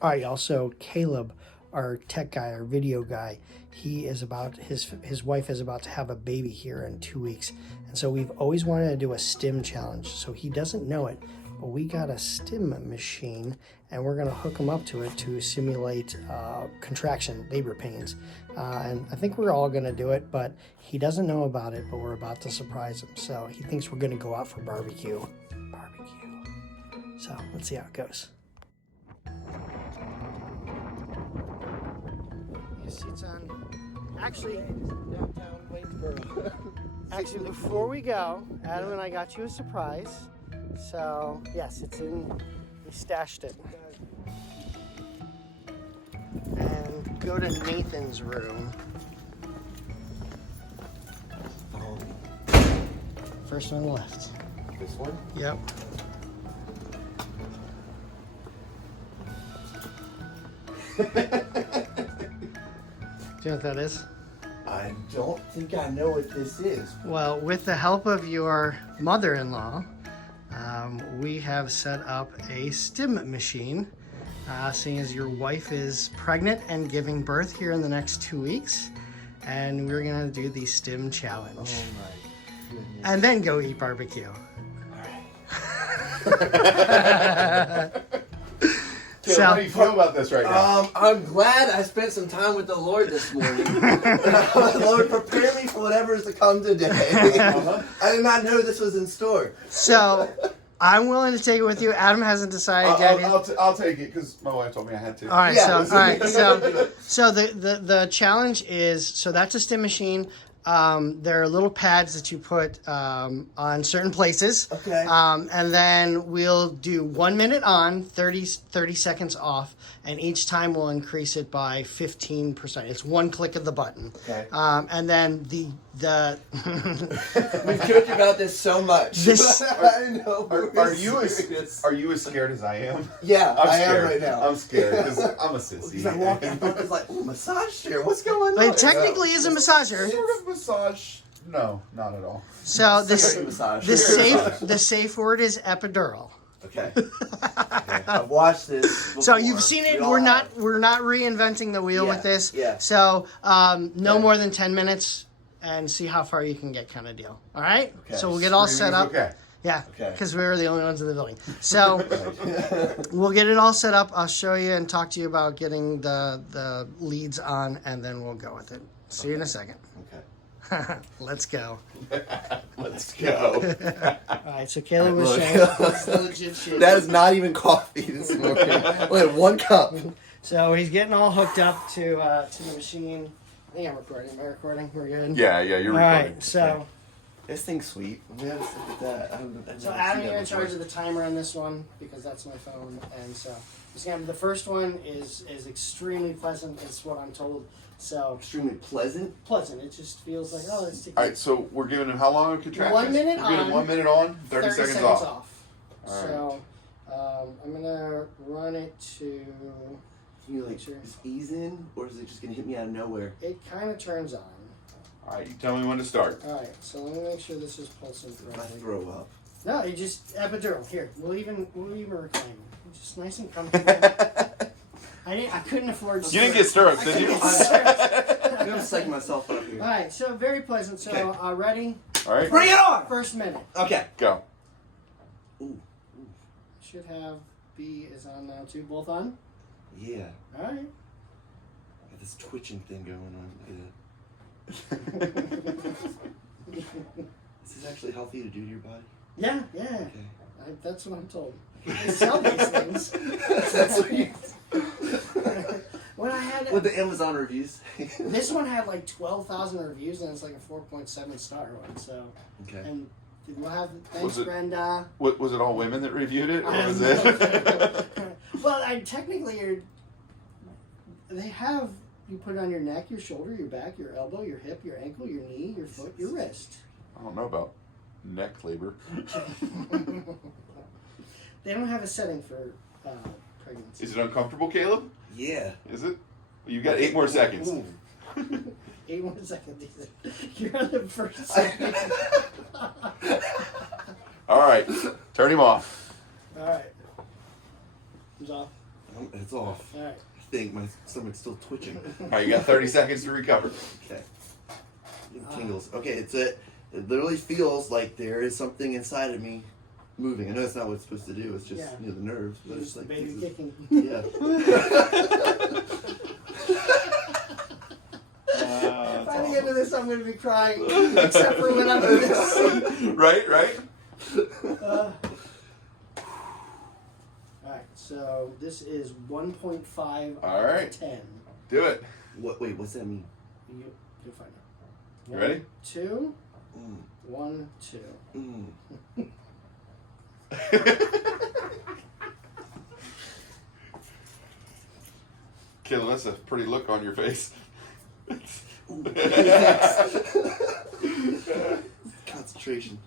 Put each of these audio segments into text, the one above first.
All right, also Caleb, our tech guy, our video guy, he is about his wife is about to have a baby here in 2 weeks, and so we've always wanted to do a stim challenge. So he doesn't know it, but we got a stim machine, and we're gonna hook him up to it to simulate contraction, labor pains, and I think we're all gonna do it, but he doesn't know about it. But we're about to surprise him, so he thinks we're gonna go out for barbecue. So let's see how it goes. Seats on. Actually, before we go, Adam and I got you a surprise. So yes, it's in. We stashed it. And go to Nathan's room. First one left. This one? Yep. Do you know what that is? I don't think I know what this is. Well, with the help of your mother-in-law, we have set up a stim machine, seeing as your wife is pregnant and giving birth here in the next 2 weeks, and we're gonna do the stim challenge. Oh my goodness. And then go eat barbecue. So, how do you feel about this right now? I'm glad I spent some time with the Lord this morning. Lord, prepare me for whatever is to come today. I did not know this was in store. So, I'm willing to take it with you. Adam hasn't decided yet. I'll take it because my wife told me I had to. All right, Yeah. so the challenge is, so that's a stim machine. There are little pads that you put on certain places. Okay. And then we'll do 1 minute on, 30 seconds off, and each time we'll increase it by 15%. It's one click of the button. Okay. And then the We've joked about this so much. This- I know. Are you as scared as I am? Yeah, I'm I scared. am right now. I'm scared because I'm a sissy. Because I walked in, I was like, "Ooh, massage chair. What's going on?" it technically is a massager. Sort of massage. No, not at all. So Massage. the safe word is epidural. Okay. I've watched this before. So you've seen it. We all We're have. not reinventing the wheel with this. Yeah. So no more than 10 minutes, and see how far you can get, kind of deal. All right. Okay. So we'll get all set up. Okay. Yeah. Okay. Because we were the only ones in the building. So we'll get it all set up. I'll show you and talk to you about getting the leads on, and then we'll go with it. See you in a second. Okay. Let's go. Let's go. All right. So Caleb was Look. saying that's the legit shit. That is not even coffee this morning. We had 1 cup. So he's getting all hooked up to the machine. I think I'm recording. Am I recording? We're good. Yeah, you're All recording. right. So. This thing's sweet. We gotta look at that. So Adam, you're in charge of the timer on this one because that's my phone, and so the first one is extremely pleasant. Is what I'm told. So Extremely pleasant. pleasant. It just feels like, oh, let's take All right, so we're giving him how long of contractions? 1 minute We're giving on, 1 minute on, 30 seconds off. All right. So I'm gonna run it to. Can you like Sure. just ease in, or is it just gonna hit me out of nowhere? It kind of turns on. All right, you tell me when to start. All right. So let me make sure this is pulsing If I correctly. throw up. No, you just epidural. Here, we'll even reclaim. Just nice and comfortable. I couldn't afford. You didn't get stirrups, did you? I'm gonna psych myself up here. All right, so very pleasant. So, Okay. ready? All right, Bring it on! First minute. Okay. go. Ooh. Should have B is on now too. Both on? Yeah. All right. Got this twitching thing going on. Look at Is this actually healthy to do to your body? Yeah. Okay. That's what I'm told. They sell these things. That's what you... When I had With the Amazon reviews. this one had like 12,000 reviews and it's like a 4.7 star one. So Okay. and we'll have Was thanks it- Brenda. Was it all women that reviewed it, or I was don't it? know. Well, they have you put it on your neck, your shoulder, your back, your elbow, your hip, your ankle, your knee, your foot, your wrist. I don't know about neck labor. They don't have a setting for pregnancy. Is it uncomfortable, Caleb? Yeah. Is it? You got 8 more seconds. Ooh. 8 more seconds. You're on the first second. All right, turn him off. All right. Who's off? It's off. All right. I think my stomach's still twitching. All right, you got 30 seconds to recover. Okay. Tingles. Okay, it literally feels like there is something inside of me moving. I know that's not what it's supposed to do. It's just the nerves. But it's Just like baby kicking. Yeah. If I get into this, I'm going to be crying. Except for when I'm in this. Right? Alright, so this is 1.5 out All right. of 10. Do it. Wait, what's that mean? You'll find out. You ready? 2. Mm. 1, 2. Mm. Caleb, that's a pretty look on your face. Concentration.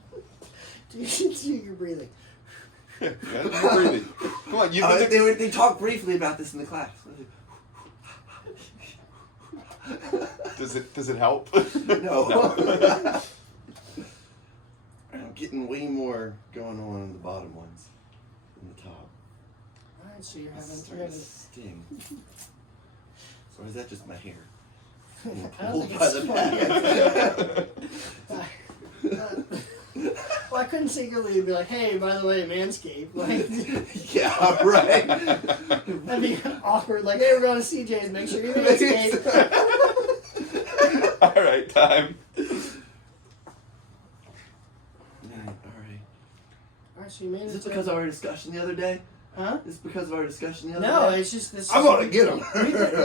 Do your breathing. Yeah, you're breathing. Come on, you've been They talked briefly about this in the class. Does it help? No. I'm getting way more going on in the bottom ones than the top. Alright, so you're It's having starting to sting. Or is that just my hair? I don't Pulled think by it's the back. Well, I couldn't secretly be like, hey, by the way, Manscaped. Like, Yeah, right. that'd be awkward. Like, hey, we're going to CJ's. Make sure you Manscaped. All right, time. Alright, so you made it. Is this because of our discussion the other day? Huh? Is this because of our discussion the other No, day? it's just this. I'm gonna get him.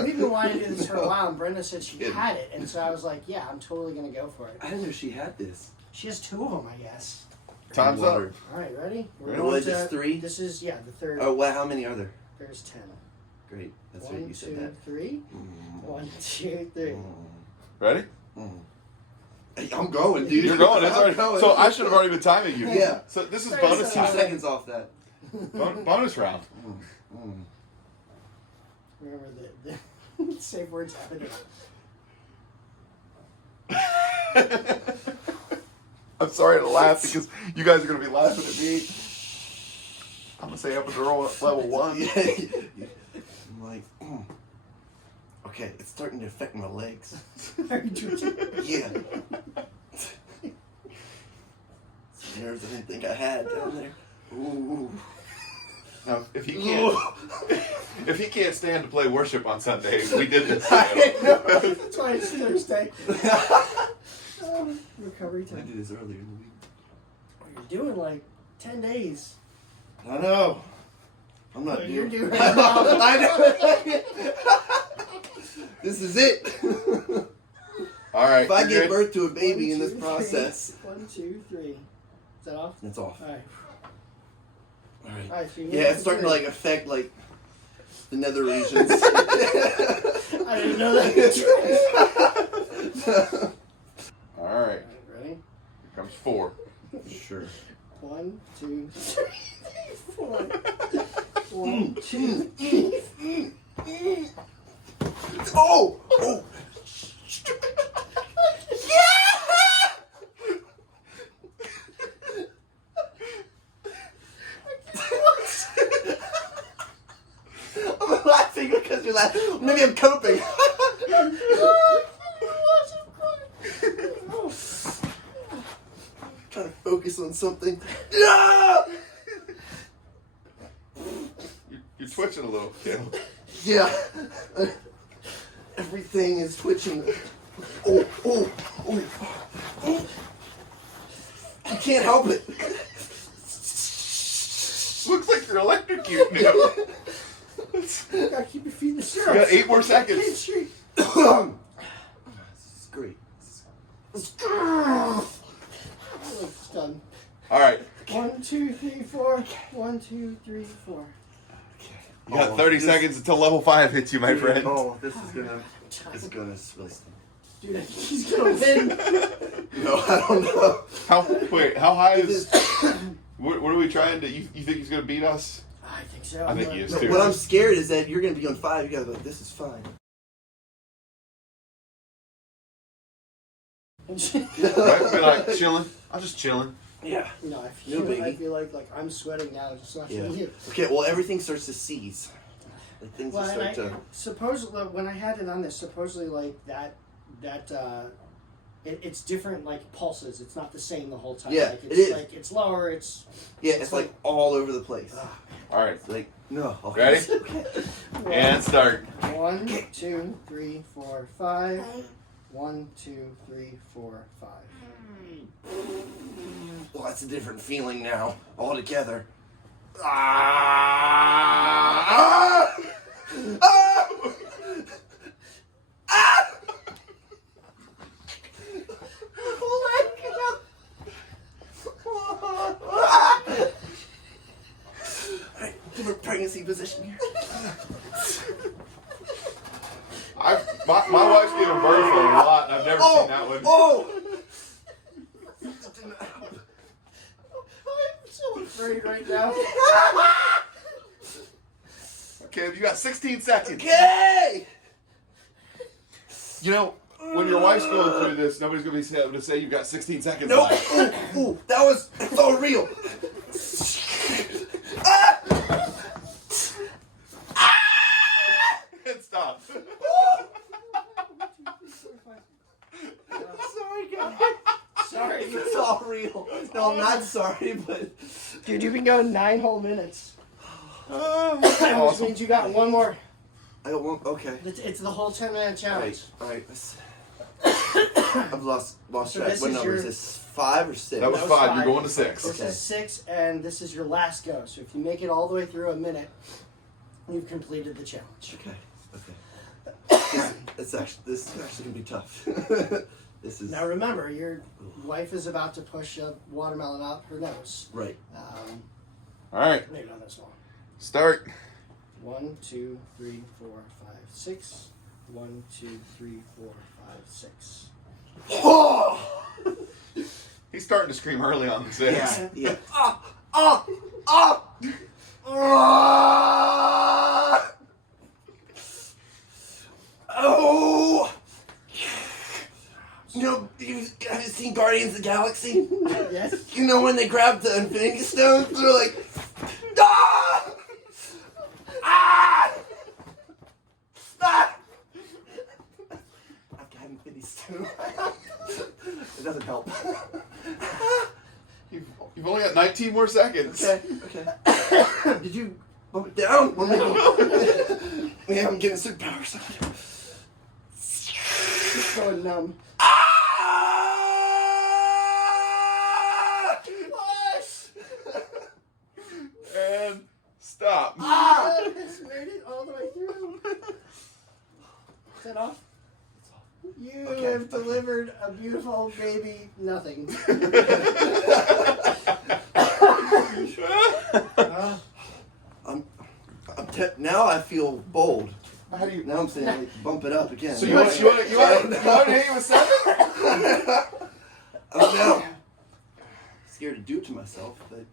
We've been wanting to do this for a while, and Brenda said she had it, and so I was like, yeah, I'm totally gonna go for it. I didn't know she had this. She has 2 of them, I guess. Time's up. All right, ready? We're What is going this, 3? This is the third. Oh, wow, how many are there? There's 10. Great. That's 1, right, you said 2, that. 3. Mm. 1, 2, 3. Mm. Ready? Mm. Hey, I'm going, dude. You're going. That's I'm already, going. so I should have already been timing you. Yeah. So this is Sorry, bonus 2 time. seconds off that. Bonus round. Mm. Remember the safe words happening. I'm sorry to laugh because you guys are going to be laughing at me. I'm going to say up at level 1. Yeah. I'm like, okay, it's starting to affect my legs. Are you twitching? Yeah. Some nerves I didn't think I had down there. Ooh. Now, if he can't stand to play worship on Sundays, we did this. I know. That's why it's Thursday. Recovery I time. did this earlier in the week. You're doing like 10 days. I know. I'm not What you're doing doing right now. I know. This is it. All right. If I you're give good? birth to a baby 1, in this 2, 3. process. 1, 2, 3. Is that off? That's off. Alright. Alright. Alright, so you Yeah, it's starting to like affect like the nether regions. I didn't know that. All right. Ready? Here comes 4. Sure. 1, 2, 3, 4. 1, 2, 3. Oh! Oh! I'm laughing because you're laughing. Maybe I'm coping. Trying to focus on something. No! You're twitching a little, Caleb. Yeah. Everything is twitching. Oh, oh, oh. I can't help it. Looks like you're electrocuted now. You gotta keep your feet in the You stirrups. got 8 more seconds. This is great. It's done. All right. 1, 2, 3, 4. 1, 2, 3, 4. You got 30 seconds until level 5 hits you, my friend. Oh, this is gonna really sting. Dude, I think he's gonna win. No, I don't know. How high is? What are we trying to? You think he's gonna beat us? I think so. I think he is No, too. what I'm scared is that you're gonna be on 5. You gotta go, this is fine. Right? Be like chilling. I'm just chilling. Yeah. No, No I biggie. feel like I'm sweating now just watching Yeah. you. Okay, well, everything starts to seize. Like things Well, just and start to. supposedly when I had it on this, supposedly like it's different like pulses. It's not the same the whole time. Yeah, like, it it's is. Like it's lower. It's It's all over the place. All right. It's like no. Okay. Ready? One, And start. 1, 2, 3, 4, 5. 1, 2, 3, 4, 5. Well, that's a different feeling now altogether. Different pregnancy position here. My wife's giving birth a lot, and I've never seen that one. Oh! I'm so afraid right now. Okay, you got 16 seconds. Okay! You know, when your wife's going through this, nobody's going to be able to say you've got 16 seconds Nope. left. Ooh, that was so real. And stop. Sorry, guys. Sorry. It's all real. No, I'm not sorry, but... Dude, you've been going 9 whole minutes. Which Awesome. means you got one more. I got one. Okay. It's the whole 10-minute challenge. Alright. I've lost So track. this What is number your- is this? 5 or 6? That was That was 5. five. You're going to 6. This Okay. is 6, and this is your last go. So if you make it all the way through a minute, you've completed the challenge. Okay. This is actually gonna be tough. This is Now remember, your wife is about to push a watermelon out her nose. right. All right. Maybe not this long. Start. 1, 2, 3, 4, 5, 6. 1, 2, 3, 4, 5, 6. Oh! He's starting to scream early on the 6. Yeah. Oh! You know, have you seen Guardians of the Galaxy? Yes. You know when they grab the Infinity Stones, they're like, ah! Ah! Ah! I've got Infinity Stone. It doesn't help. You've only got 19 more seconds. Okay. Did you bump it down? Man, I'm getting superpowers. It's going numb. And stop. It's made it all the way through. Is that off? You Okay. have delivered a beautiful baby nothing. Now I feel bold. How do you? Now I'm saying like, bump it up again. So you want to hit you with 7? I'm now scared to do it to myself, but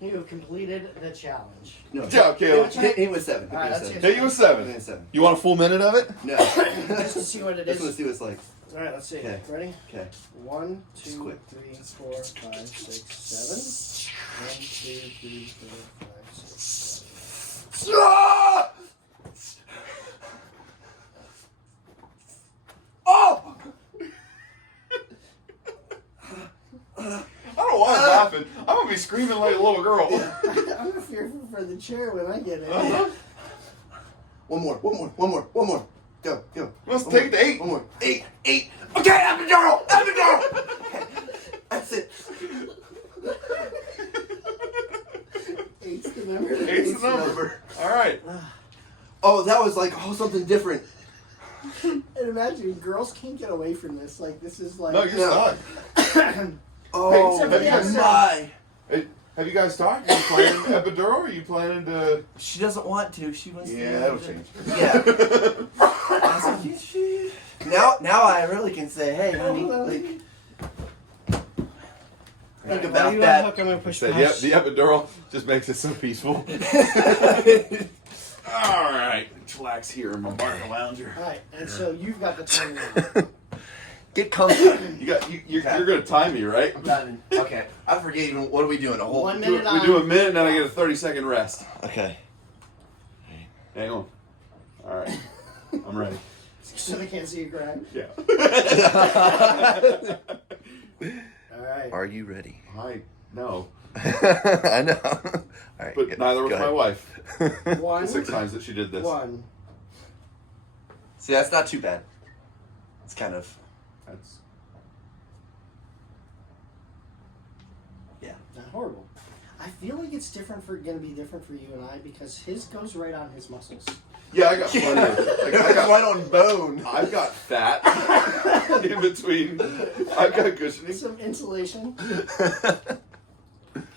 You have completed the challenge. no. Good job, Caleb. Hit me with 7. All right, let's Hit you with Hit me 7. with 7. You want a full minute of it? No. Just to see what it Just want to is. see what it's like. All right, let's see. Okay. Ready? Okay. 1, Just 2, quick. 3, 4, 5, 6, 7. 1, 2, 3, 4, 5, 6, 7. Oh! I don't know why I'm laughing. I'm gonna be screaming like a little girl. I'm fearful for the chair when I get it. One more. Go. Let's One take more. the 8. One more. 8. Okay, epidural. That's it. 8's the number. 8's the number. All right. Oh, that was like something different. And imagine, girls can't get away from this. Like, this is like... No, you're stuck. Oh somebody else my! Hey, have you guys talked? Are you planning epidural? Or are you planning to? She doesn't want to. She wants to. Yeah, that'll change. Yeah. Now I really can say, hey, honey, like, think about that. I'm gonna push Said, yep, the epidural just makes it so peaceful. All right, relax here in my bargain lounger. All right, and so you've got the time now. Get comfy. You're gonna time me, right? Okay. I forget even, what are we doing? A whole... 1 minute We on. do a minute, and then I get a 30-second rest. Okay. Hang on. All right. I'm ready. So they can't see you crying. Yeah. All right. Are you ready? No. I know. All right. But neither was my wife. One. The 6 times that she did this. One. See, that's not too bad. It's kind of. That's. Yeah. Not horrible. I feel like it's gonna be different for you and I because his goes right on his muscles. Yeah, I got plenty of. Like, I got right on bone. I've got fat in between. I've got cushioning. Some insulation.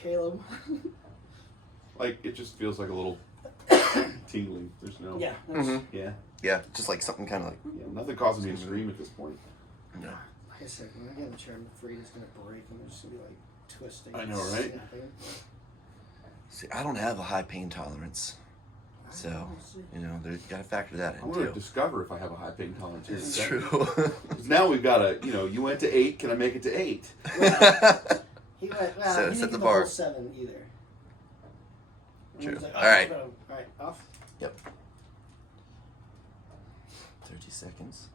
Caleb. Like it just feels like a little tingling. There's no. Yeah. Yeah. Yeah, just like something kind of like. Yeah. Nothing causes me to scream at this point. No. Like I said, when I get in the chair, I'm afraid it's gonna break and there's just gonna be like twisting. I know, and right? snapping. See, I don't have a high pain tolerance. So, you know, you got to factor that in I'm going to too. discover if I have a high pain tolerance here. It's true. 'Cause now we've got to, you went to 8. Can I make it to 8? He went, well, So he set didn't the get bar. whole 7 either. And he True. was like, All right. All right, off. Yep. 30 seconds.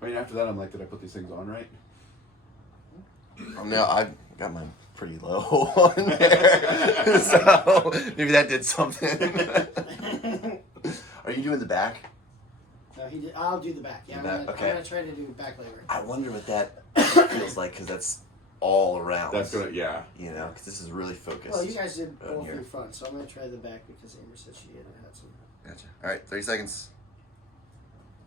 I mean, after that, I'm like, did I put these things on right? Now I got mine pretty low on there, so maybe that did something. Are you doing the back? No, he did. I'll do the back. Yeah, The back, okay. I'm gonna try to do back labor. I wonder what that feels like because that's all around. That's going to, yeah. You know, because this is really focused. Well, you guys did on both here. in front, so I'm gonna try the back because Amber said she had some. Gotcha. All right, 30 seconds.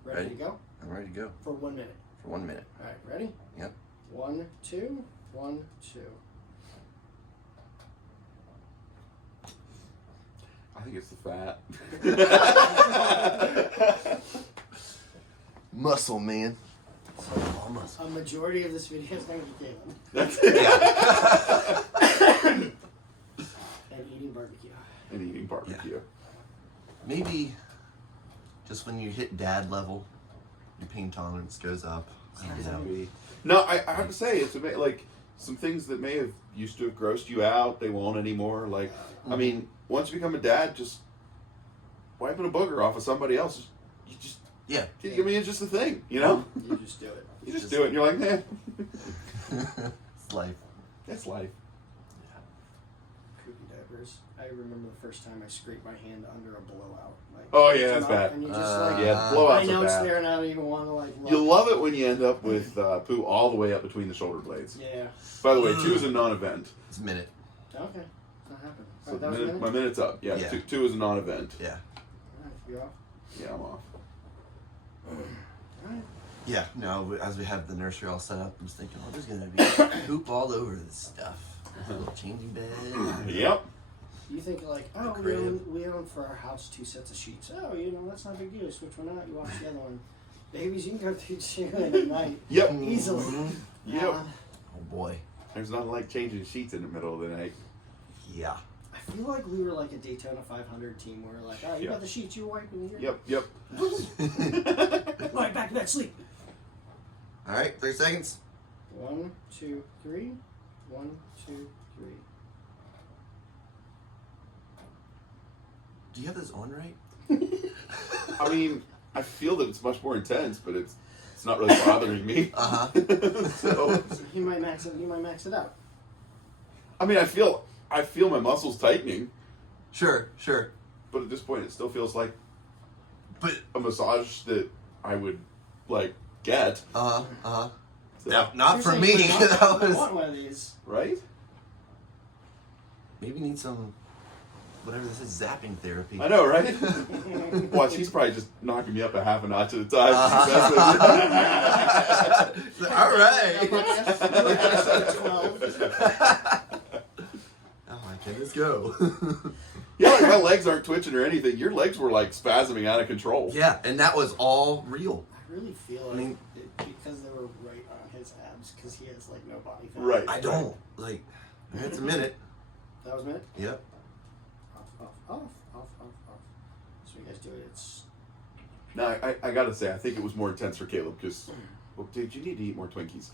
Ready to go? I'm ready to go For 1 minute. for 1 minute. All right, ready? Yep. 1, 2, 1, 2. I think it's the fat. Muscle, man. All muscle. A majority of this video is going to be Caleb That's it. and eating barbecue. And eating barbecue. Maybe just when you hit dad level, your pain tolerance goes up. You know. Maybe. No, I have to say, it's like some things that may have used to have grossed you out, they won't anymore. Like, I mean, once you become a dad, just wiping a booger off of somebody else, you just, Yeah. I mean, it's just a thing, you know? You just do it. You just do it and you're like, man, It's life. that's life. Poopy diapers. I remember the first time I scraped my hand under a blowout. Like, Oh, yeah, that's come out bad. And you just like, Yeah, I blowouts know are it's bad. there and I don't even want to like. Look. You love it when you end up with poo all the way up between the shoulder blades. Yeah. By the way, 2 is a non-event. It's a minute. Okay. Not happening. So Alright, that was a minute? my minute's up. Yeah, Yeah. 2 is a non-event. Yeah. Alright, you off? Yeah, I'm off. Alright. Yeah. No, as we have the nursery all set up, I'm just thinking, oh, there's going to be poop all over this stuff. A little changing bed. Yep. You think like, oh, we own for our house 2 sets of sheets. Oh, that's not a big deal. Switch one out, you wash the other one. Babies, you can go through 2 in a night. Yep. Easily. Yep. Oh, boy. There's nothing like changing sheets in the middle of the night. Yeah. I feel like we were like a Daytona 500 team where we're like, oh, you Yeah. got the sheets, you're wiping here. Yep. Right, back to bed, sleep. All right, 30 seconds. 1, 2, 3. 1, 2, 3. Do you have this on right? I mean, I feel that it's much more intense, but it's not really bothering me. Uh-huh. So, You might max it out. I mean, I feel my muscles tightening, Sure. but at this point, it still feels like But, a massage that I would like get. So, not You're for saying me. I That want was... one of these. Right? Maybe need some, whatever this is, zapping therapy. I know, right? Watch, he's probably just knocking me up a half a notch at a time. All right. You were asking 12. Oh my goodness, go. Yeah, like my legs aren't twitching or anything. Your legs were like spasming out of control. Yeah, and that was all real. I really feel like I mean- because they were right on his abs because he has like no body fat. Right. I don't, like, it's a minute. That was a minute? Yep. Off. So you guys do it. It's No, I gotta say, I think it was more intense for Caleb because, well, dude, you need to eat more Twinkies.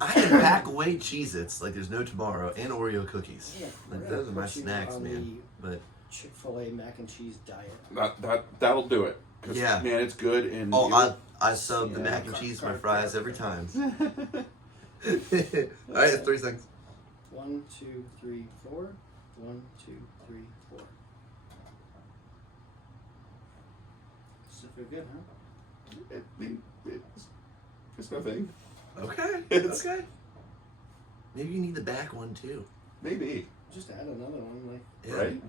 I can pack away Cheez-Its like there's no tomorrow and Oreo cookies. Yeah, Like those are my snacks, man. But Chick-fil-A mac and cheese diet. That'll do it. 'Cause, yeah, man, it's good. And I sub the mac and cheese to my fries every time. All right, that's 30 seconds. 1, 2, 3, 4. 1, 2, 3, 4. Still feel good, huh? It's nothing. Okay. It's- Okay. Maybe you need the back one too. Maybe. Just add another one, like. Yeah. Right?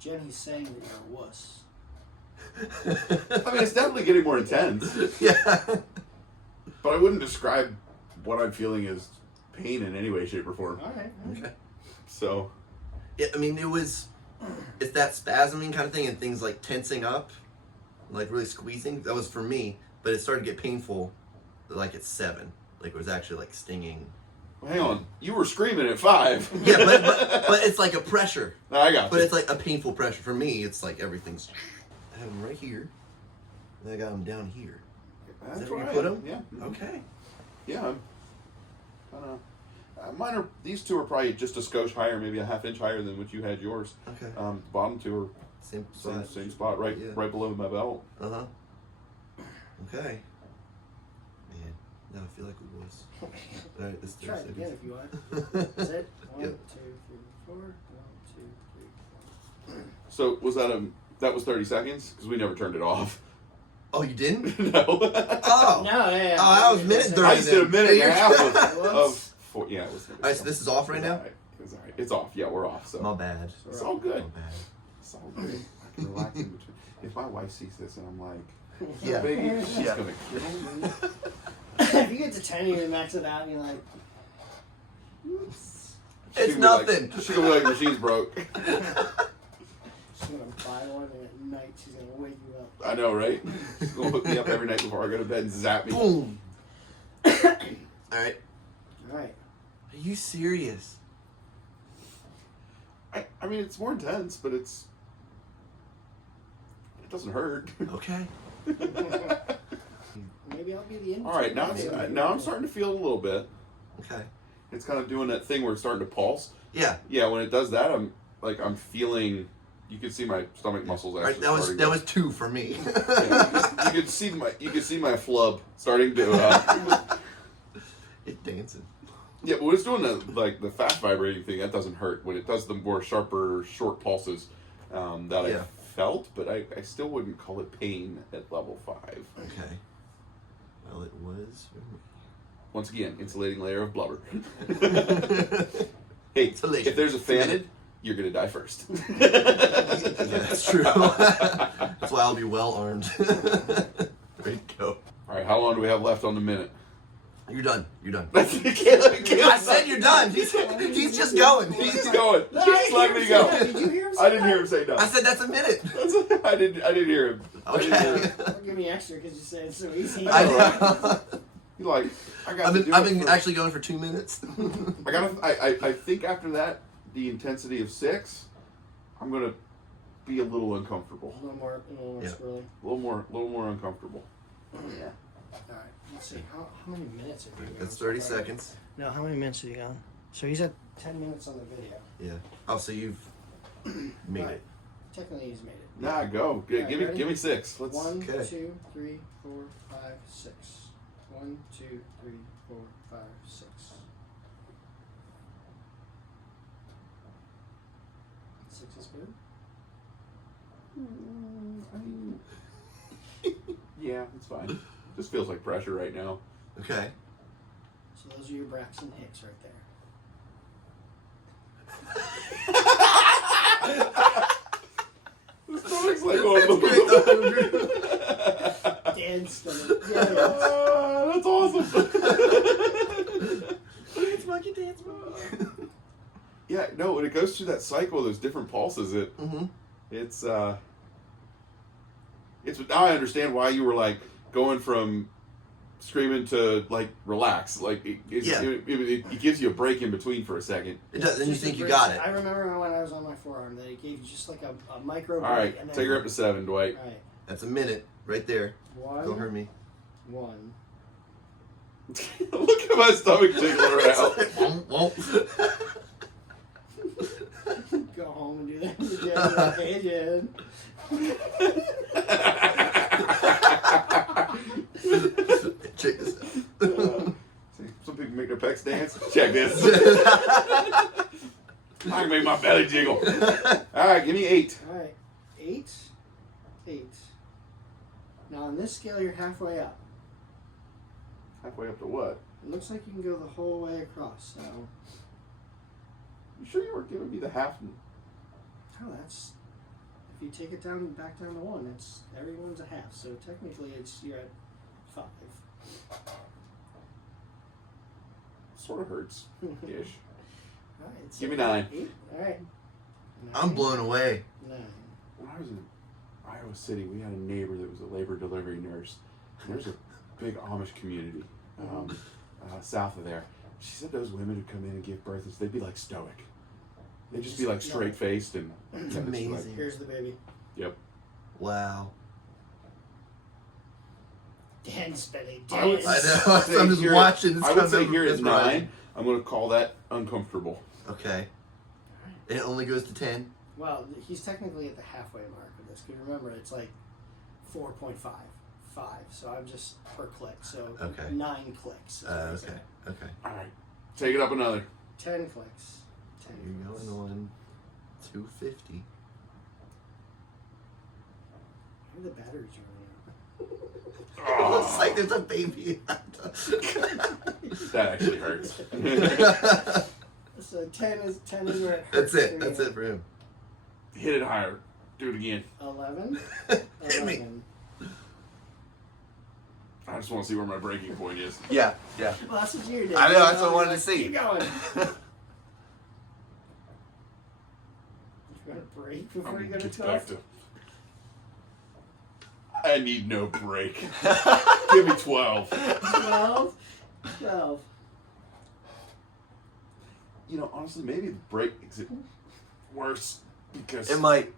Jen, he's saying that you're a wuss. I mean, it's definitely getting more intense. Yeah. But I wouldn't describe what I'm feeling as pain in any way, shape, or form. All right. Okay. So. Yeah, I mean, it's that spasming kind of thing and things like tensing up, like really squeezing. That was for me, but it started to get painful, like at 7. Like it was actually like stinging. Well, hang on. You were screaming at 5. Yeah, but it's like a pressure. No, I got But you. it's like a painful pressure. For me, it's like everything's. I have them right here. And I got them down here. That's that where you right. put 'em? Yeah. Okay. Yeah. Mine are, these two are probably just a skosh higher, maybe a half-inch higher than what you had yours. Okay. The bottom two are Same spot. same spot, right, Yeah. right below my belt. Uh huh. Okay. Man, now I feel like it was. All right, this Try it 30 again seconds. if you want. Is it? 1, Yep. 2, 3, 4. 1, 2, 3, 4. So was that was 30 seconds? Because we never turned it off. Oh, you didn't? No. Oh. No, yeah. Oh, that was minute 30. I just did a minute and a half Whoops. of 4. Yeah, it was. All right, so this is off right now? All right. It's all right. It's off. Yeah, we're off. So My bad. it's all good. My bad. It's all good. I can relax in between. If my wife sees this and I'm like, Yeah. baby, she's Yeah. gonna kill me. If you get to 10 and you max it out and you're like, It's She's gonna be nothing. Like, she's gonna be like, machine's broke. she's going to buy one and at night she's going to wake you up. I know, right? She's gonna hook me up every night before I go to bed and zap me. Boom. All right. All right. Are you serious? I mean, it's more intense, but it doesn't hurt. Okay. Maybe I'll be the intern. All right, now I'm starting to feel a little bit. Okay. It's kind of doing that thing where it's starting to pulse. Yeah. Yeah, when it does that, I'm feeling. You can see my stomach muscles All actually. right, that was 2 for me. Yeah, you can see my flub starting to. It's dancing. Yeah, but when it's doing the fast vibrating thing, that doesn't hurt. When it does the more sharper, short pulses, that Yeah. I felt, but I still wouldn't call it pain at level 5. Okay. Well, it was. Once again, insulating layer of blubber. Hey, Insulation. if there's a fanid, you're gonna die first. Yeah, that's true. That's why I'll be well armed. Ready to go. All right, how long do we have left on the minute? You're done. You're done. I I said you're done. He's just going. He's just going. No, I Just didn't let hear me him go. say that. Did you hear him say I didn't that? hear him say no. I said that's a minute. I didn't hear him. I didn't hear Okay. him. Don't give me extra because you said it so easy. I know, I You're like, I got know. to do I've it been for- actually going for 2 minutes. I think after that, the intensity of 6, I'm gonna be a little uncomfortable. A little more Yeah. swirly. A little more uncomfortable. Yeah. All right. Let's see. How many minutes have you gone? That's so 30 far? seconds. No, how many minutes have you gone? So he's at 10 minutes on the video. Yeah. Oh, so you've made Right. it. Technically, he's made it. Nah, go. Yeah, Give ready? me 6. Let's. 1, Okay. 2, 3, 4, 5, 6. 1, 2, 3, 4, 5, 6. Six is good. I mean, yeah, it's fine. Just feels like pressure right now. Okay. So those are your Braxton Hicks right there. The stomach's like going. Dan's stomach. Yeah. That's awesome. Dance monkey, dance monkey. Yeah, no, when it goes through that cycle, those different pulses, it's now I understand why you were like going from screaming to like relax. Like it gives you a break in between for a second. It does, and you Just think a you break. got it. I remember when I was on my forearm that it gave you just like a micro break. All right, and then, take her up to 7, Dwight. All right. That's a minute right there. One. Don't hurt me. 1, Look at my stomach jiggling around. Go home and do that in the gym. Like, hey, Jen. Check this out. Some people make their pecs dance. Check this. I can make my belly jiggle. All right, give me 8. All right, 8. Now on this scale, you're halfway up. Halfway up to what? It looks like you can go the whole way across. So, You sure you weren't giving me the half? oh, that's if you take it down back down to 1, it's everyone's a half. So technically, you're at 5. Sort of hurts. Ish. All right, so Give me 9. 8. All right. 9. I'm blown away. 9. When I was in Iowa City, we had a neighbor that was a labor delivery nurse. And there's a big Amish community south of there. She said those women who come in and give birth, they'd be like stoic. They'd just be like straight faced and It's amazing. like, Here's the baby. yep. Wow. Dance, Billy. I would Dance. I know. I'm just watching. I would say here at 9. I'm going to call that uncomfortable. Okay. And it only goes to 10. Well, he's technically at the halfway mark of this. Because remember, it's like 4.5. 5. So I'm just per click. So Okay. 9 clicks. Okay. Okay. All right. Take it up another. 10 clicks. 10 You're clicks. going on 250. Maybe the batteries are Oh, Looks like there's a baby. that actually hurts. So 10 is where it That's hurts it. for That's you. it for him. Hit it higher. Do it again. 11. Hit me. 11. I just want to see where my breaking point is. Yeah. Yeah. Well, that's what you did. I know, that's what I wanted to see. Keep going. You got a break before you go to Get back 12? to. I need no break. Give me 12. 12? 12. You know, honestly, maybe the break is worse because It might.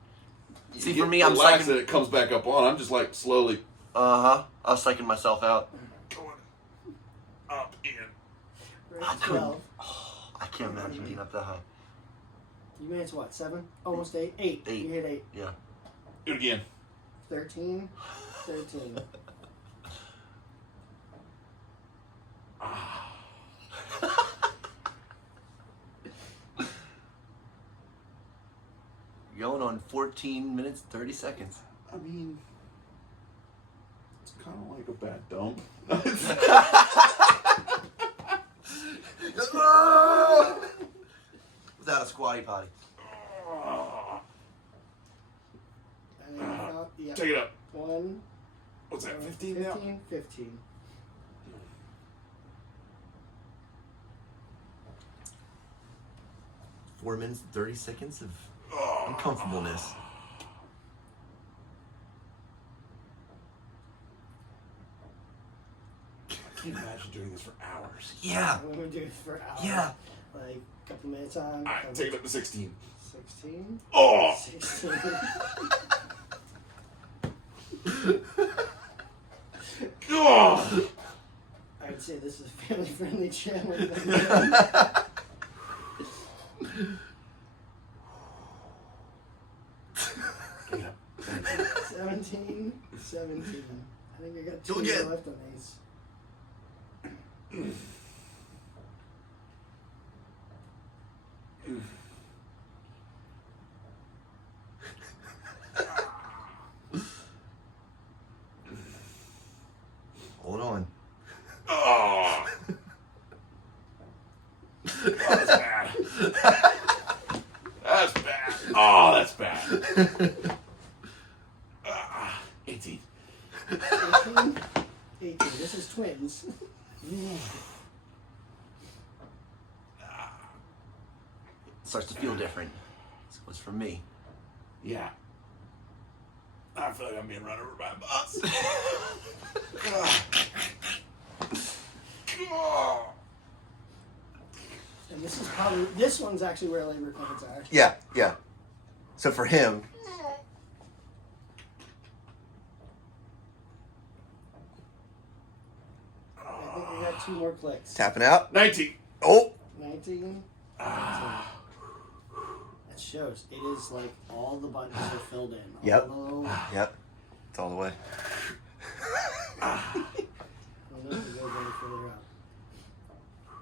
you See, get for me, I'm relaxed psyching. and it comes back up on. I'm just like slowly I was psyching myself out. going up in. We're I at couldn't. 12. I can't imagine being up that high. You made it to what? 7? Almost 8? 8. 8. You hit 8. Yeah. Do it again. 13. 13. Going on 14 minutes, 30 seconds. I mean, it's kind of like a bad dump. Without a squatty potty. And then you found, yeah. Take it up. 1. What's that, 15 now? 15. 15. Four minutes, 30 seconds of uncomfortableness. I can't imagine doing this for hours. Yeah. I'm going to do it for hours. Yeah. Like a couple minutes on. All right, take it up to 16. 16. Oh! 16. Oh! I'd say this is a family-friendly channel. Take it up. 17. 17. I think I got 2 Go again. left on these. Hold on. Oh! Oh, that's bad. That's bad. Oh, that's bad. 18. 18. 18. This is twins. Starts to feel different. This was for me. Yeah. I feel like I'm being run over by a bus. And this is probably, this one's actually where labor pains are. Yeah, yeah. So for him, I think we got 2 more clicks. Tapping out. 19. Oh. 19. It shows. It is like all the buttons are filled in. Yep. Although, Yep. It's all the way. I don't know if we go any further out.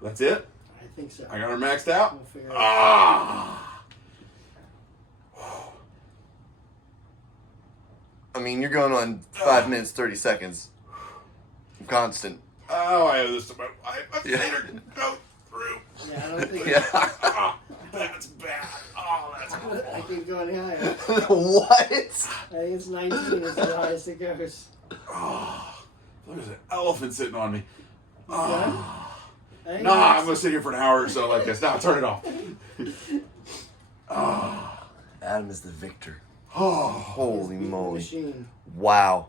That's it? I think so. I got her maxed out? We'll figure it out. Ah! I mean, you're going on 5 minutes, 30 seconds. Constant. Oh, I owe this to my wife. I've Yeah. seen her go through. Yeah, I don't think Yeah. Oh, that's bad. Oh, that's cool. I keep going higher. What? I think it's 19 is the highest it goes. Oh, there's an elephant sitting on me. Done? Oh. I think Nah, I'm that's- going to sit here for an hour or so like this. Now turn it off. Oh. Adam is the victor. Oh. Holy He's the moly. machine. Wow.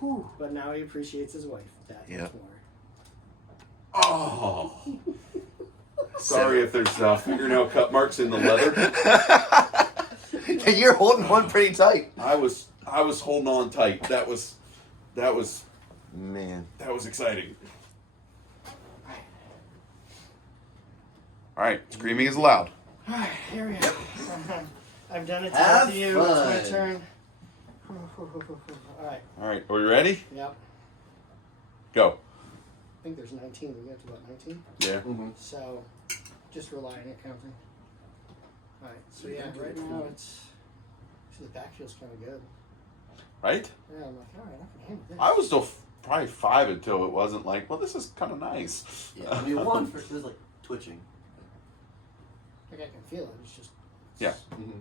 Whew. But now he appreciates his wife that much Yep. more. Oh. Sorry if there's fingernail cut marks in the leather. You're holding one pretty tight. I was holding on tight. That was Man. exciting. All right, screaming is allowed. All right, here we go. I've done it to Have both of you. fun. It's my turn. All right. All right, are we ready? Yep. Go. I think there's 19. We got to about 19. Yeah. Mm-hmm. So just rely on it counting. All right. So yeah, right now it's actually the back feels kind of good. Right? Yeah, I'm like, all right, I can handle this. I was still probably 5 until it wasn't like, well, this is kind of nice. Yeah, I mean, 1 first was like twitching. Like I can feel it. It's just. Yeah. Mm-hmm.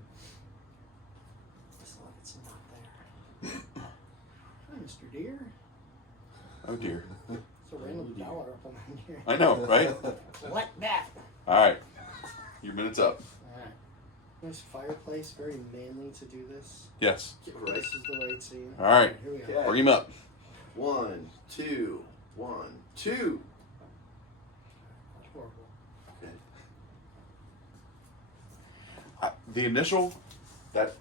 It's like it's not there. Hi, Mr. Deer. Oh dear. It's a random dollar up on here. I know, right? Collect that. All right, your minute's up. All right. Nice fireplace. Very manly to do this. Yes. Right. This is the right scene. All right, Here we go. Okay. bring him up. 1, 2, 1, 2. Horrible. Okay. The initial, that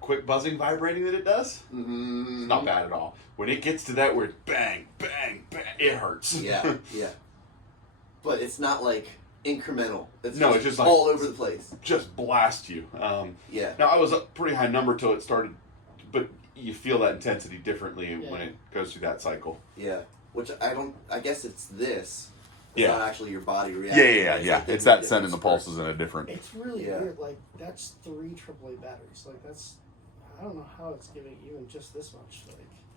quick buzzing vibrating that it does, Mm-hmm. not bad at all. When it gets to that where it's bang, bang, bang, it hurts. Yeah, yeah. But it's not like incremental. It's No, just it's just like- all over the place. Just blast you. Yeah. Now I was a pretty high number till it started, but you feel that intensity differently when Yeah. it goes through that cycle. Yeah. Which I guess it's this. It's Yeah. not actually your body Yeah, reacting. yeah, yeah. like It's different that sending the spurts. pulses in a different. It's really Yeah. weird. Like that's 3 AAA batteries. Like that's. I don't know how it's giving even just this much. Like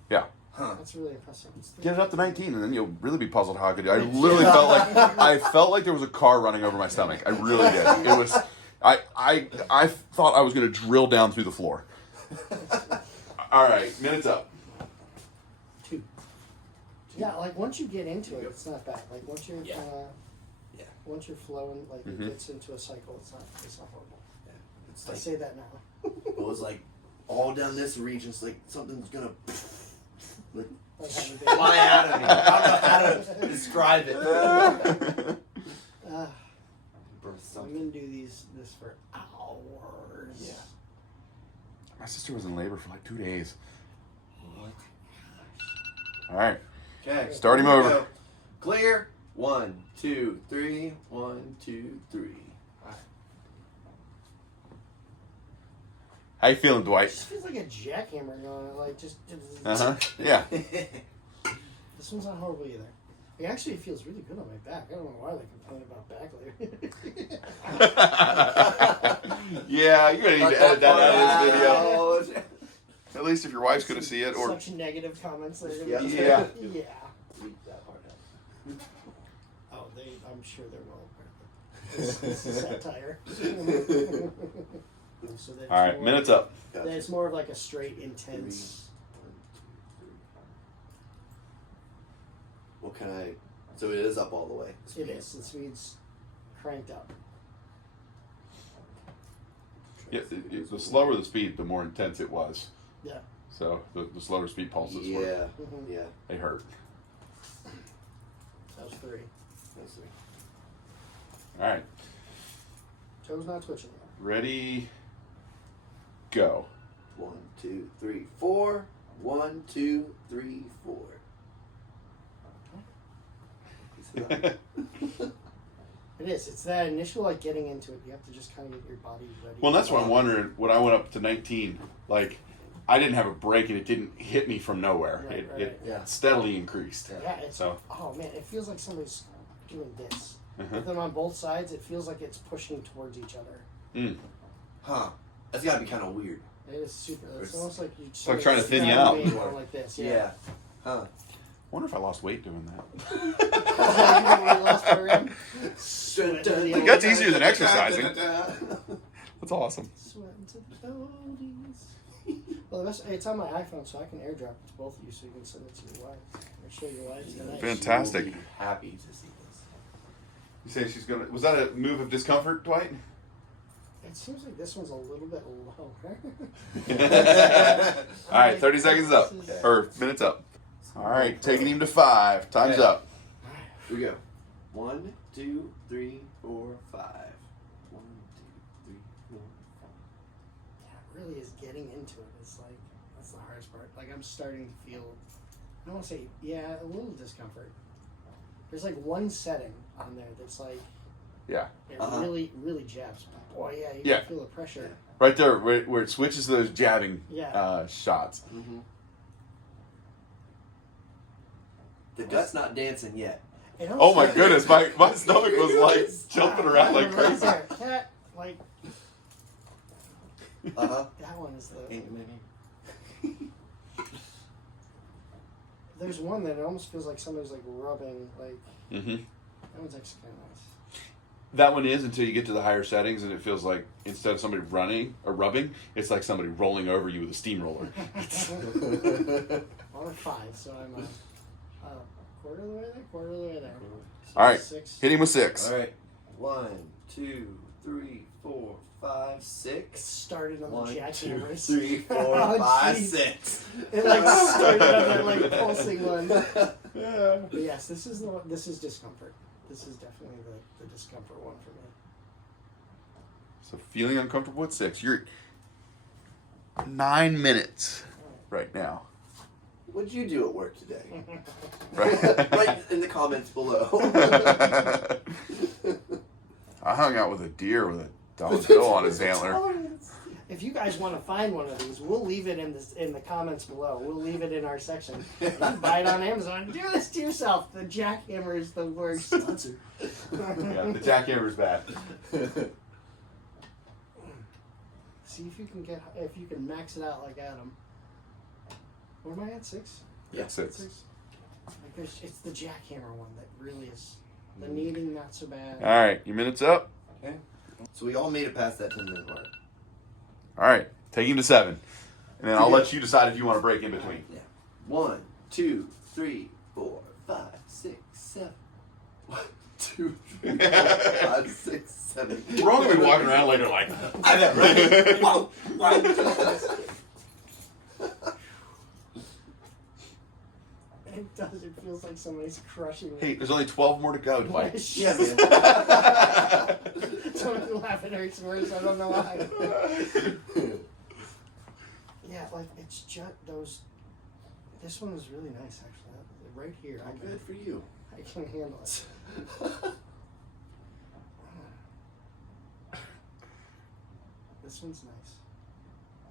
Yeah. Huh. that's really impressive. It's 3 Get it up to 19, and then you'll really be puzzled how I could do. I literally felt like there was a car running over my stomach. I really did. It was. I thought I was going to drill down through the floor. All right, minutes up. 2. Yeah, like once you get into it, it's not bad. Like once you're Yeah. Yeah. once you're flowing, like Mhm. it gets into a cycle. It's not horrible. It's I like, say that now. it was like all down this region. It's like something's gonna like, Like having a baby. fly out of me. I don't know how to describe it. Birth I'm something. gonna do this for hours. Yeah. My sister was in labor for like 2 days. What? All right, Okay. Start him here we over. go. Clear. 1, 2, 3. 1, 2, 3. how you feeling, It Dwight? just feels like a jackhammer going. Like just. Uh huh. Yeah. This one's not horrible either. It actually feels really good on my back. I don't know why they complain about back later. Yeah, you're gonna need to edit that out of this video. video. At least if your wife's gonna see it, or Such negative comments that are Yeah. gonna be Yeah. yeah. Leave that part out. Oh, I'm sure they're well aware of it. This is satire. So that all it's right, more- minutes up. That it's more of like a straight, intense. What can I? So it is up all the way. It is. The speed's cranked up. Yeah, the slower the speed, the more intense it was. Yeah. So the slower speed pulses were, Yeah. Mhm. Yeah. they hurt. That was 3. That's it. All right, Toe's not twitching yet. ready, go. 1, 2, 3, 4. 1, 2, 3, 4. It is. It's that initial like getting into it. You have to just kind of get your body ready. Well, that's what I'm wondering. When I went up to 19, like I didn't have a break and it didn't hit me from nowhere. Right, It Yeah. steadily increased. Yeah. It's, So. oh man, it feels like somebody's doing this. Uh-huh. But then on both sides, it feels like it's pushing towards each other. Mm. Huh. That's gotta be kind of weird. It is super. It's almost like you. like trying to thin you out. Like this. Yeah. Huh. I wonder if I lost weight doing that. That's easier than exercising. That's awesome. Sweating to the oldies. Well, it's on my iPhone, so I can airdrop it to both of you, so you can send it to your wife or show your wife tonight. Fantastic. She will be happy to see this. You say she's gonna? Was that a move of discomfort, Dwight? It seems like this one's a little bit lower. All right, 30 seconds up, or minutes up. All right, taking him to 5. Time's up. Here we go. 1, 2, 3, 4, 5. 1, 2, 3, 4, 5. Yeah, it really is getting into it. It's like, that's the hardest part. Like, I'm starting to feel, I don't want to say, yeah, a little discomfort. There's like one setting on there that's like, Yeah. it really, really jabs. Boy, yeah, you Yeah. can feel the pressure. Right there, where it switches to those jabbing Yeah. shots. Mm-hmm. The gut's not dancing yet. And Oh my also- goodness, my stomach was like jumping around like Right crazy. there. That, like, Uh-huh. that one is the. Maybe. There's one that it almost feels like somebody's like rubbing, like, Mm-hmm. that one's actually kind of nice. That one is until you get to the higher settings, and it feels like instead of somebody running or rubbing, it's like somebody rolling over you with a steamroller. I'm at 5, so I'm quarter of the way there, quarter of the way there. So All right, 6. hit him with 6. All right. 1, 2, 3, 4, 5, 6. It started on 1, the 2, jackhammers. 3, 4, Oh, 5, jeez. 6. It like started on that like pulsing one. Yeah. But yes, this is the one. This is discomfort. This is definitely the discomfort one for me. So feeling uncomfortable at 6. You're 9 minutes right now. What'd you do at work today? Right. Right in the comments below. I hung out with a deer with a dollar bill on his antler. If you guys want to find one of these, we'll leave it in the comments below. We'll leave it in our section. You can buy it on Amazon. Do this to yourself. The jackhammer is the worst. Yeah, the jackhammer's bad. See if you can max it out like Adam. What am I at? 6? Yeah. 6. Like it's the jackhammer one that really is the kneading not so bad. All right, your minutes up. Okay. So we all made it past that 10-minute mark. All right, take him to 7, and then I'll let you decide if you want to break in between. Yeah. 1, 2, 3, 4, 5, 6, 7. 1, 2, 3, 4, 5, 6, 7. We're all gonna be walking around later like. I know, right? Wow. Wow. It does. It feels like somebody's crushing me. Hey, there's only 12 more to go, Dwight. Yeah, man. Don't laugh. It hurts worse. I don't know why. Yeah, like it's just those. This one is really nice, actually. Right here. I'm good for you. I can handle it. This one's nice.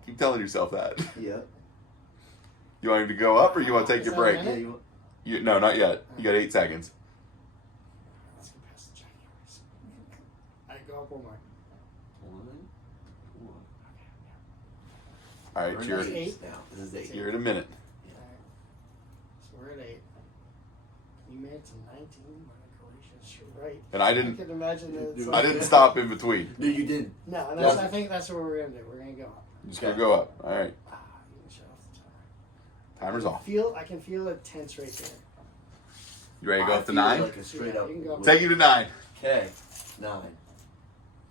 Keep telling yourself that. Yeah. You want him to go up, or you want to take Is your that break? a minute? Yeah, No, not yet. You got 8 seconds. Let's go past the jackhammers. I go up one more. 1. All right, We're you're, at 8. 8 now. This is 8. you're at a minute. Alright. So we're at 8. You made it to 19. My gracious, you're right. And I didn't. can imagine that it's I didn't stop in between. No, you did. No, and Yeah. I think that's what we're gonna do. We're gonna go up. I'm just gonna go up. All right, You can shut off the timer. timer's off. I can feel it tense right there. You ready to go I up to feel 9? Like a straight Yeah, up. you can go up. Take you to 9. Okay. 9.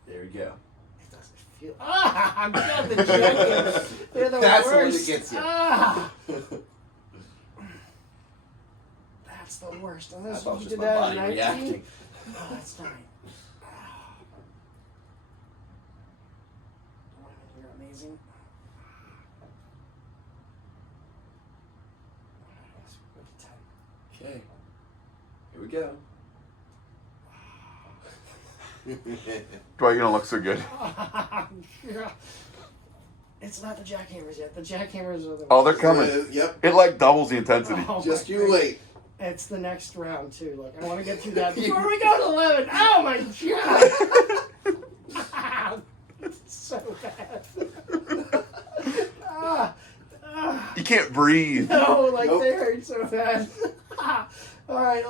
There we go. It doesn't feel. I'm feeling the jackhammer. They're the That's the one worst. that gets you. That's the worst. I Unless thought you just did my that body at 19. reacting. Oh, that's 9. You're amazing. Okay. Here we go. Dwight, you don't look so good. It's not the jackhammers yet. The jackhammers are the. Oh, they're coming. Yep. It like doubles the intensity. Oh, Just my you wait. It's the next round too. Look, I want to get through that before we go to 11. Oh my god! It's so bad. You can't breathe. No, like Nope. they hurt so bad. All right,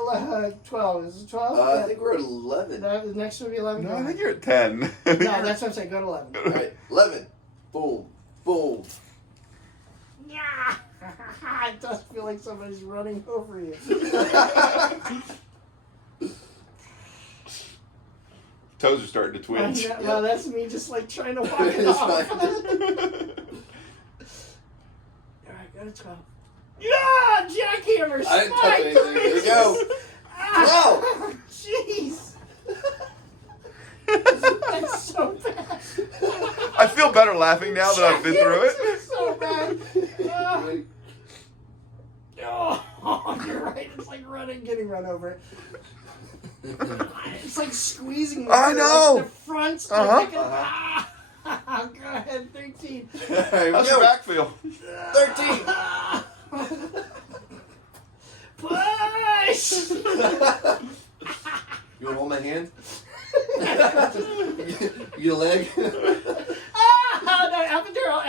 12. Is it 12? I think we're at 11. The next one will be 11. No, I think you're at 10. No, that's what I'm saying. Go to 11. All right, 11. Boom, boom. Yeah. It does feel like somebody's running over you. Toes are starting to twitch. Well, that's me just like trying to walk it It's off. fine. All right, go to 12. Yeah, jackhammer. I didn't touch anything. There you go. Ah, jeez. That's so bad. I feel better laughing now that I've been through it. It's so bad. Oh, you're right. It's like getting run over. It's like squeezing. I know. Like the fronts. Uh-huh. Go ahead, 13. How's your back feel? 13. Push! You want to hold my hand? You get a leg? No, epidural.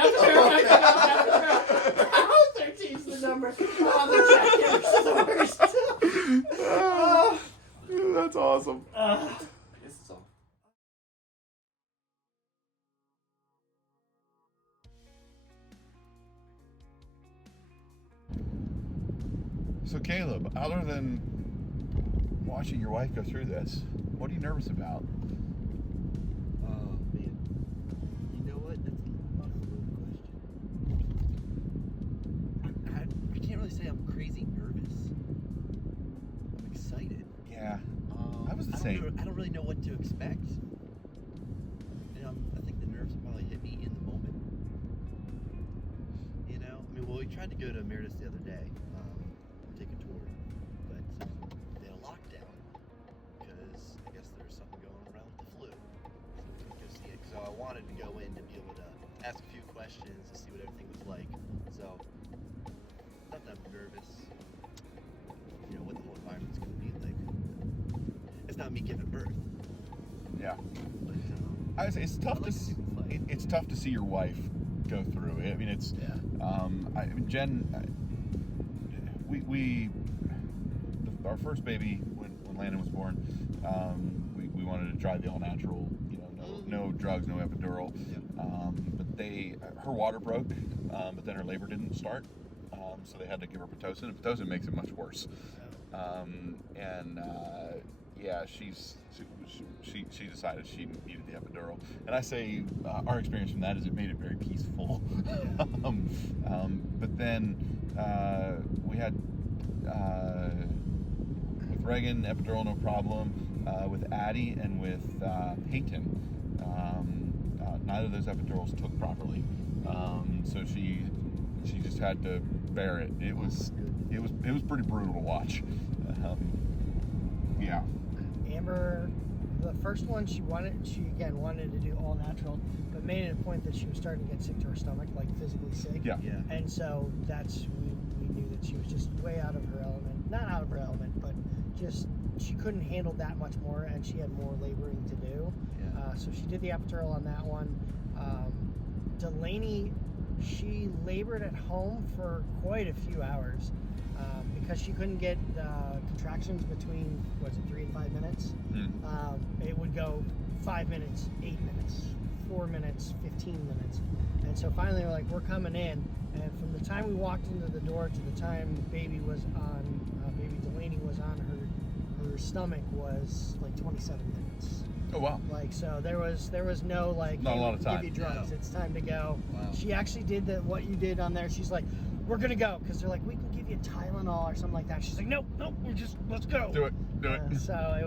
Oh, 13's the number. Oh, the jackhammer's the worst. That's awesome. It's all. So Caleb, other than watching your wife go through this, what are you nervous about? Oh man, you know what? That's a fluid question. I can't really say I'm crazy nervous. I'm excited. Yeah, I was the I same. don't really know what to expect. I think the nerves will probably hit me in the moment. You know, I mean, well, we tried to go to Meredith's the other day, take a tour, but they had a lockdown because I guess there's something going around with the flu. So we couldn't go see it. So I wanted to go in to be able to ask a few questions to see what everything was like. So not that I'm nervous, you know, what the whole environment's going to be like. It's not me giving birth, Yeah, but it's tough to see. It's tough to see your wife go through it. I mean, it's Jen. Our first baby when Landon was born, we wanted to try the all natural. You know, no drugs, no epidural. But her water broke, but then her labor didn't start, so they had to give her Pitocin. And Pitocin makes it much worse. She decided she needed the epidural, and I say our experience from that is it made it very peaceful. But then we had with Reagan epidural no problem. With Addie and with Peyton, neither of those epidurals took properly, so she just had to bear it. It was pretty brutal to watch. Yeah. Amber, the first one she wanted to do all natural, but made it a point that she was starting to get sick to her stomach, like physically sick. Yeah. And so we knew that she was just way out of her element. Not out of her element, but just she couldn't handle that much more, and she had more laboring to do. So she did the epidural on that one. Delaney, she labored at home for quite a few hours because she couldn't get contractions between 3 and 5 minutes. It would go 5 minutes, 8 minutes, 4 minutes, 15 minutes, and so finally we're like, we're coming in. And from the time we walked into the door to the time baby Delaney was on her stomach was like 27 minutes. Oh wow. Like, so there was no like, Not a lot of time. give you drugs, No. it's time to go. Wow. She actually did what you did on there. She's like, we're gonna go, because they're like, we can give you Tylenol or something like that. She's like, nope, let's go. Do it. So it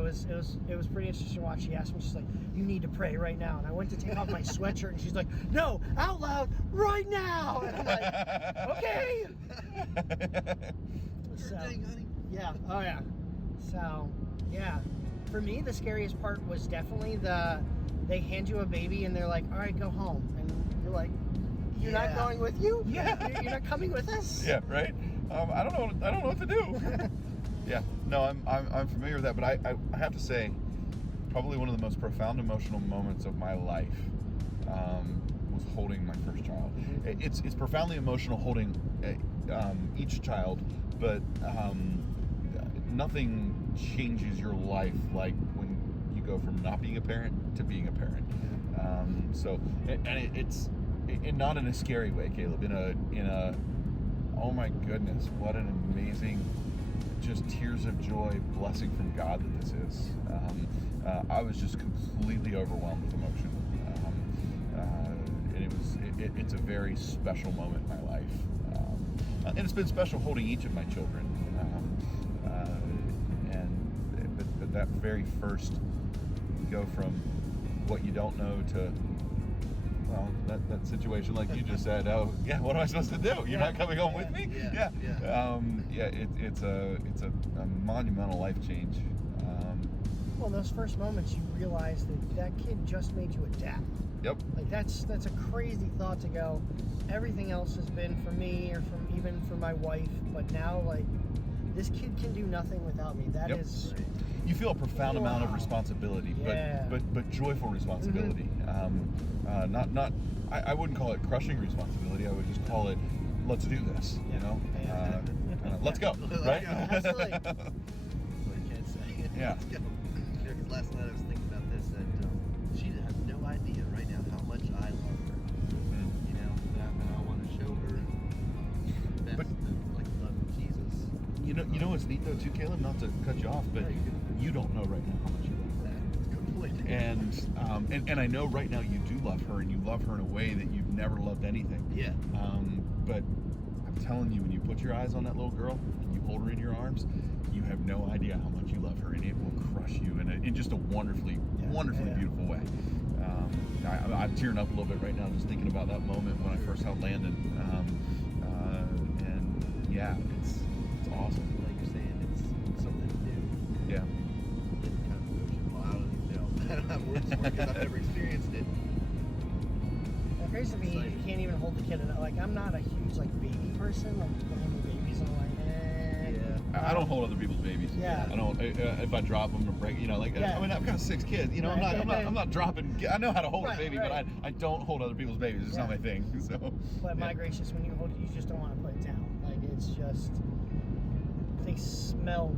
was pretty interesting to watch. She asked me, she's like, you need to pray right now. And I went to take off my sweatshirt, and she's like, no, out loud, right now. And I'm like, okay. Sure thing, honey. Yeah. Oh yeah. So yeah. For me, the scariest part was definitely they hand you a baby and they're like, all right, go home. And you're like, you're not going with you? Yeah. You're not coming with us? Yeah, right. I don't know what to do. Yeah, no, I'm familiar with that, but I have to say, probably one of the most profound emotional moments of my life was holding my first child. It's profoundly emotional holding each child, but nothing changes your life like when you go from not being a parent to being a parent. It's not in a scary way, Caleb. In a oh my goodness, what an amazing, just tears of joy, blessing from God that this is. I was just completely overwhelmed with emotion, and it's a very special moment in my life, and it's been special holding each of my children, but that very first go from what you don't know to, well, that situation like you just said, oh yeah, what am I supposed to do? You're not coming home with me? It's a monumental life change. Well, those first moments you realize that kid just made you a dad. Yep. Like that's a crazy thought to go. Everything else has been for me or even for my wife, but now like this kid can do nothing without me. That is. You feel a profound amount of responsibility, but joyful responsibility. I wouldn't call it crushing responsibility. I would just call it, let's do this. You know, let's go. Right? Absolutely. That's what you can't say. Yeah. Let's go. Because last night I was thinking about this, that she has no idea right now how much I love her. You know, and I want to show her the best of like love of Jesus. You know what's neat though too, Caleb? Not to cut you off, but you don't know right now how much you love her. Completely. And I know right now you do love her, and you love her in a way that you've never loved anything. Yeah. But I'm telling you, when you put your eyes on that little girl and you hold her in your arms, you have no idea how much you love her, and it will crush you in just a wonderfully beautiful way. I'm tearing up a little bit right now just thinking about that moment when I first held Landon. And yeah, it's awesome. Like you're saying, it's something new. Yeah. Different kind of emotion. Well, I don't even know. I don't have words for it because I've never experienced it. Well, crazy to me, you can't even hold the kid. Like I'm not a huge like baby person. Like people hold the babies, and I'm like, I don't hold other people's babies. Yeah. I don't. If I drop them or break, I mean, I've got 6 kids. I'm not dropping. I know how to hold a baby, but I don't hold other people's babies. It's not my thing. So. But my gracious, when you hold it, you just don't want to put it down. Like it's just, they smell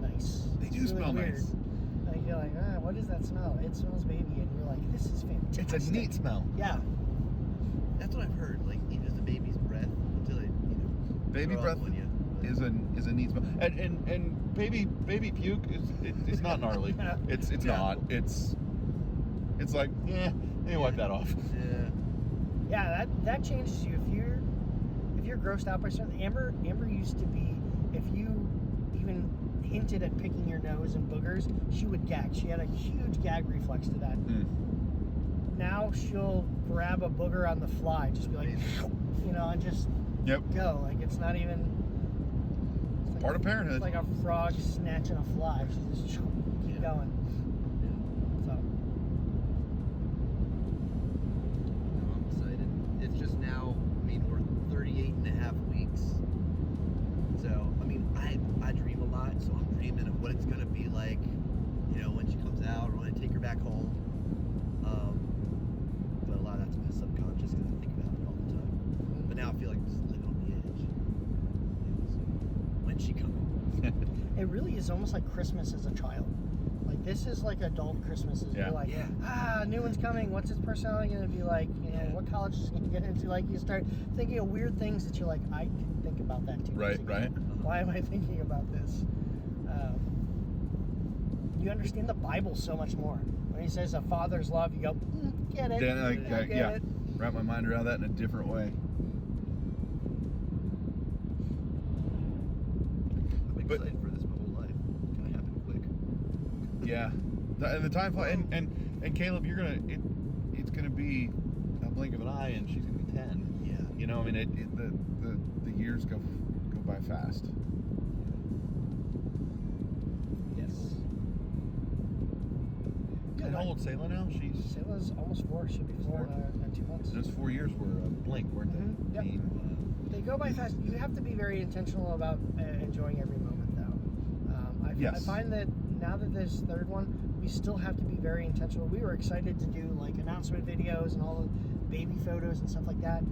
nice. They do smell nice. Like you're like, what does that smell? It smells baby, and you're like, this is fantastic. It's a neat smell. Yeah. That's what I've heard. Like even just the baby's breath until it, baby throw breath up on you. is a neat smell. And baby puke it's not gnarly. It's not. It's like, they wipe that off. Yeah. Yeah, that changes you. If you're grossed out by something, Amber used to be, if you even hinted at picking your nose and boogers, she would gag. She had a huge gag reflex to that. Now she'll grab a booger on the fly, just be like, and just go. Like it's not even. It's like part of parenthood. It's like a frog snatching a fly. She just keep going. So. No, I'm excited. It's just now. I mean, we're 38 and a half weeks. So I mean, I dream a lot. So I'm dreaming of what it's gonna be like. When she comes out, or when I take her back home. But a lot of that's my subconscious because I think about it all the time. But now I feel like I'm just living on the edge. So when's she coming? It really is almost like Christmas as a child. Like this is like adult Christmases. You're like, new one's coming. What's his personality going to be like? What college is he going to get into? Like you start thinking of weird things that you're like, I didn't think about that too. Right. Why am I thinking about this? You understand the Bible so much more. When he says a father's love, you go, get it. Get it. Wrap my mind around that in a different way. I'm excited for this my whole life. It's gonna happen quick. Yeah, and the time flies. And Caleb, it's gonna be a blink of an eye, and she's gonna be 10. Yeah. I mean, the years go by fast. Yes. How old Selah now? Selah's almost 4. She'll be 4 in 2 months. Those 4 years were a blink, weren't they? Mhm, yep. I mean, They go by fast. You have to be very intentional about enjoying every moment, though. I find that now that this third one, we still have to be very intentional. We were excited to do like announcement videos and all the baby photos and stuff like that.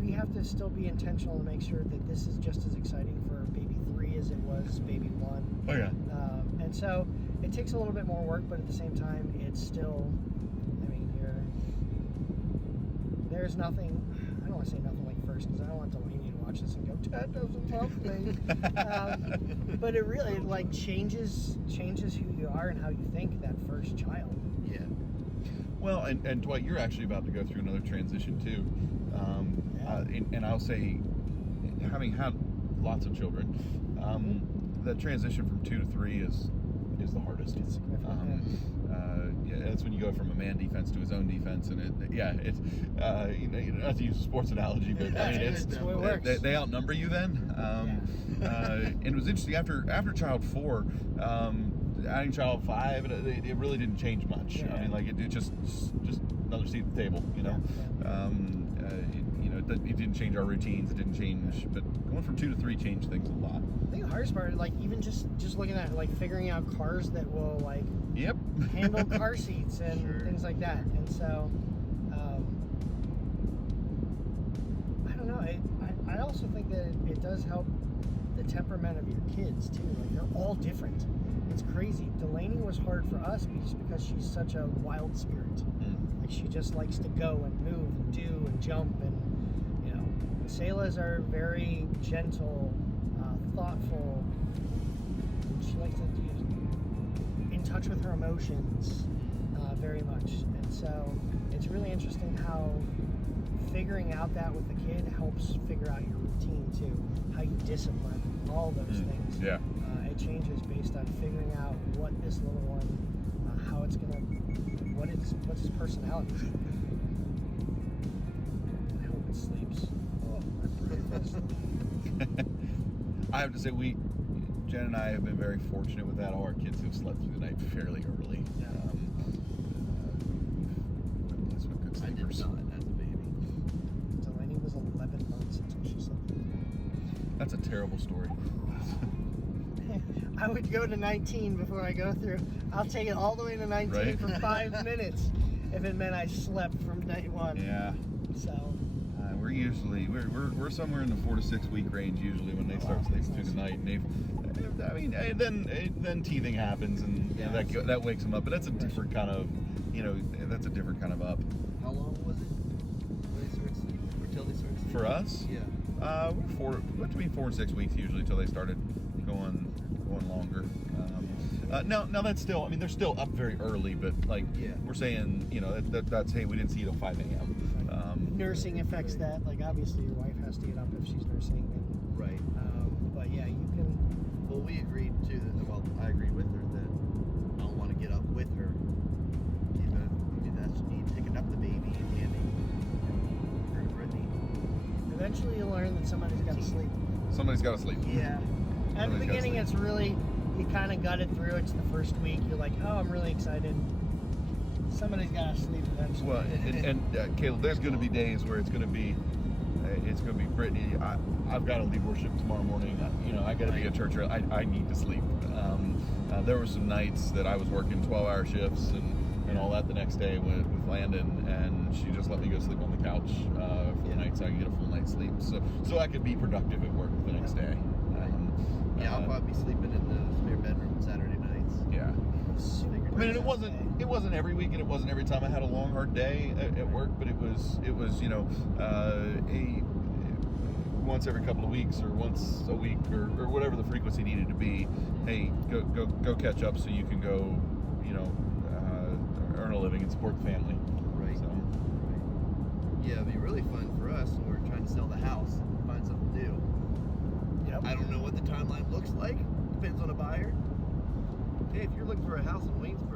We have to still be intentional to make sure that this is just as exciting for baby 3 as it was baby 1. oh yeah. And so it takes a little bit more work, but at the same time, it's still, I mean, there's nothing, I don't want to say nothing like first, because I don't want Delaney to watch this and go, Dad doesn't love me. But it really, like, changes who you are and how you think, that first child. Yeah. Well, and Dwight, you're actually about to go through another transition too. And I'll say, having had lots of children, the transition from 2 to 3 is the hardest. It's significant. Yeah, that's when you go from a man defense to his own defense, and it's not to use a sports analogy, but I mean It's the way it works. they outnumber you then. And it was interesting after child 4. Adding child 5, it really didn't change much. Yeah. I mean, like it just another seat at the table, you know. It didn't change our routines. It didn't change, but going from 2 to 3 changed things a lot. I think the hardest part, like even just looking at like figuring out cars that will like Yep. handle car seats and Sure. things like that. And so, I don't know. I also think that it does help the temperament of your kids too. Like they're all different. It's crazy. Delaney was hard for us just because she's such a wild spirit. Like she just likes to go and move and do and jump, and Selah's are very gentle, thoughtful. She likes to be in touch with her emotions very much, and so it's really interesting how figuring out that with the kid helps figure out your routine too, how you discipline, all those things. Yeah. It changes based on figuring out what this little one, how it's gonna, what's his personality. I hope it sleeps. Oh, I pray it sleeps. I have to say, Jen and I have been very fortunate with that. All our kids have slept through the night fairly early. Yeah. That's what good I did sleepers. not as a baby. Delaney was 11 months until she slept. That's a terrible story. I would go to 19 before I go through. I'll take it all the way to 19 Right? for 5 minutes if it meant I slept from night 1. Yeah. So. We're somewhere in the 4 to 6 week range usually when they start sleeping through the night, and then teething happens, and that wakes them up. But that's a different kind of, that's a different kind of up. How long was it when they started sleeping? Or till they started sleeping? For us, Yeah. between 4 and 6 weeks usually till they started going longer. Now that's still, I mean, they're still up very early, but like we're saying, that's hey, we didn't see you till 5 a.m. Nursing affects that. Like obviously your wife has to get up if she's nursing. And, Right. but yeah, you can. Well, we agreed too. I agreed with her that I don't want to get up with her. That's me picking up the baby and handing her to Brittany. Eventually you'll learn that somebody's got to sleep. Somebody's got to sleep. Yeah. At the Somebody's gotta beginning, sleep. it's really, you kind of gut it through. It's the first week. You're like, oh, I'm really excited. Somebody's got to sleep eventually. Well, and Caleb, there's going to be days where it's going to be Brittany. I've got to lead worship tomorrow morning. I got to be at church. I need to sleep. There were some nights that I was working 12-hour shifts and all that the next day with Landon, and she just let me go sleep on the couch for the night so I could get a full night's sleep. So I could be productive at work the next day. I'll probably be sleeping in the spare bedroom Saturday nights. Yeah. I mean, it wasn't every week, and it wasn't every time I had a long, hard day at work, but it was once every couple of weeks or once a week or whatever the frequency needed to be. Hey, go catch up so you can go, earn a living and support the family. Right. So. Right. Yeah, it'd be really fun for us when we're trying to sell the house and find something to do. Yep. I don't know what the timeline looks like. Depends on a buyer. Hey, if you're looking for a house in Waynesboro,